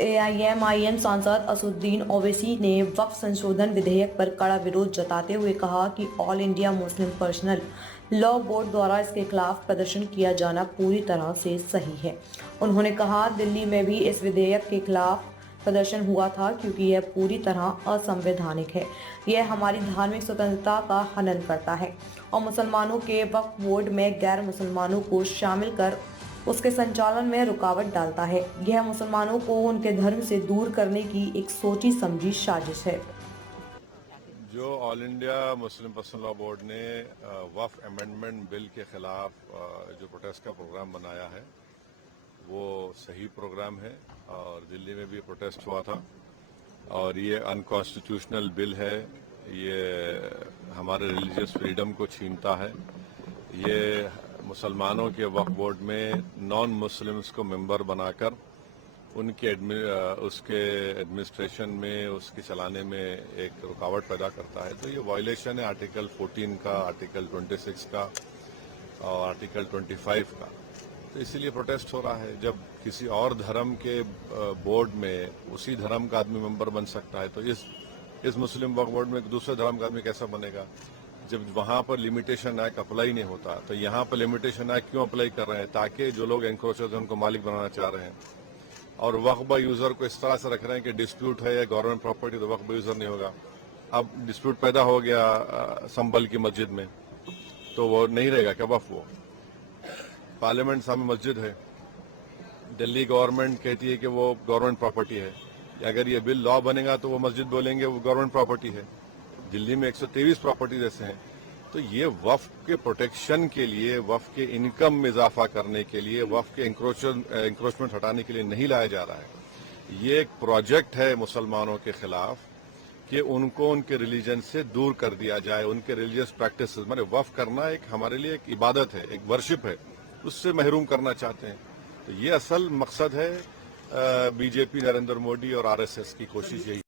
AIMIM सांसद असदुद्दीन ओवैसी ने वक्फ संशोधन विधेयक पर कड़ा विरोध जताते हुए कहा कि all India Muslim personal law board द्वारा इसके खिलाफ प्रदर्शन किया जाना पूरी तरह से सही है। उन्होंने कहा, दिल्ली में भी इस विधेयक के खिलाफ प्रदर्शन हुआ था क्योंकि यह पूरी तरह असंवैधानिक है। यह हमारी धार्मिक स्वतंत्रता का हनन करता है और मुसलमानों के वक्फ बोर्ड में गैर मुसलमानों को शामिल कर उसके संचालन में रुकावट डालता है। यह मुसलमानों को उनके धर्म से दूर करने की एक सोची समझी साजिश है। जो all India Muslim personal law board ने वक्फ अमेंडमेंट बिल के खिलाफ जो प्रोटेस्ट का प्रोग्राम बनाया है वो सही प्रोग्राम है और दिल्ली में भी प्रोटेस्ट हुआ था और ये अनकॉन्स्टिट्यूशनल बिल है। ये हमारे रिलीजियस फ्रीडम को छीनता है। ये मुसलमानों के वक्फ बोर्ड में नॉन मुस्लिम्स को मेंबर बनाकर उनके उसके एडमिनिस्ट्रेशन में उसके चलाने में एक रुकावट पैदा करता है। तो ये वायलेशन है आर्टिकल 14 का, आर्टिकल 26 का और आर्टिकल 25 का। तो इसीलिए प्रोटेस्ट हो रहा है। जब किसी और धर्म के बोर्ड में उसी धर्म का आदमी मेंबर बन सकता है तो इस मुस्लिम वक्फ बोर्ड में दूसरे धर्म का आदमी कैसा बनेगा? जब वहां पर लिमिटेशन एक्ट अप्लाई नहीं होता तो यहाँ पर लिमिटेशन एक्ट क्यों अप्लाई कर रहे हैं? ताकि जो लोग एंक्रोचर्स हैं उनको मालिक बनाना चाह रहे हैं और वक्फ यूजर को इस तरह से रख रहे हैं कि डिस्प्यूट है या गवर्नमेंट प्रॉपर्टी तो वक्फ यूजर नहीं होगा। अब डिस्प्यूट पैदा हो गया संभल की मस्जिद में तो वो नहीं रहेगा क्या वक्फ? वो पार्लियामेंट सामने मस्जिद है, दिल्ली गवर्नमेंट कहती है कि वो गवर्नमेंट प्रॉपर्टी है। अगर ये बिल लॉ बनेगा तो वो मस्जिद बोलेंगे वो गवर्नमेंट प्रॉपर्टी है। दिल्ली में 123 प्रॉपर्टीज ऐसे हैं। तो ये वक्फ के प्रोटेक्शन के लिए, वक्फ के इनकम में इजाफा करने के लिए, वक्फ के इंक्रोचमेंट हटाने के लिए नहीं लाया जा रहा है। ये एक प्रोजेक्ट है मुसलमानों के खिलाफ कि उनको उनके रिलीजन से दूर कर दिया जाए। उनके रिलीजियस प्रैक्टिस माने वक्फ करना एक हमारे लिए एक इबादत है, एक वर्शिप है, उससे महरूम करना चाहते हैं। तो ये असल मकसद है बीजेपी, नरेंद्र मोदी और RSS की कोशिश यही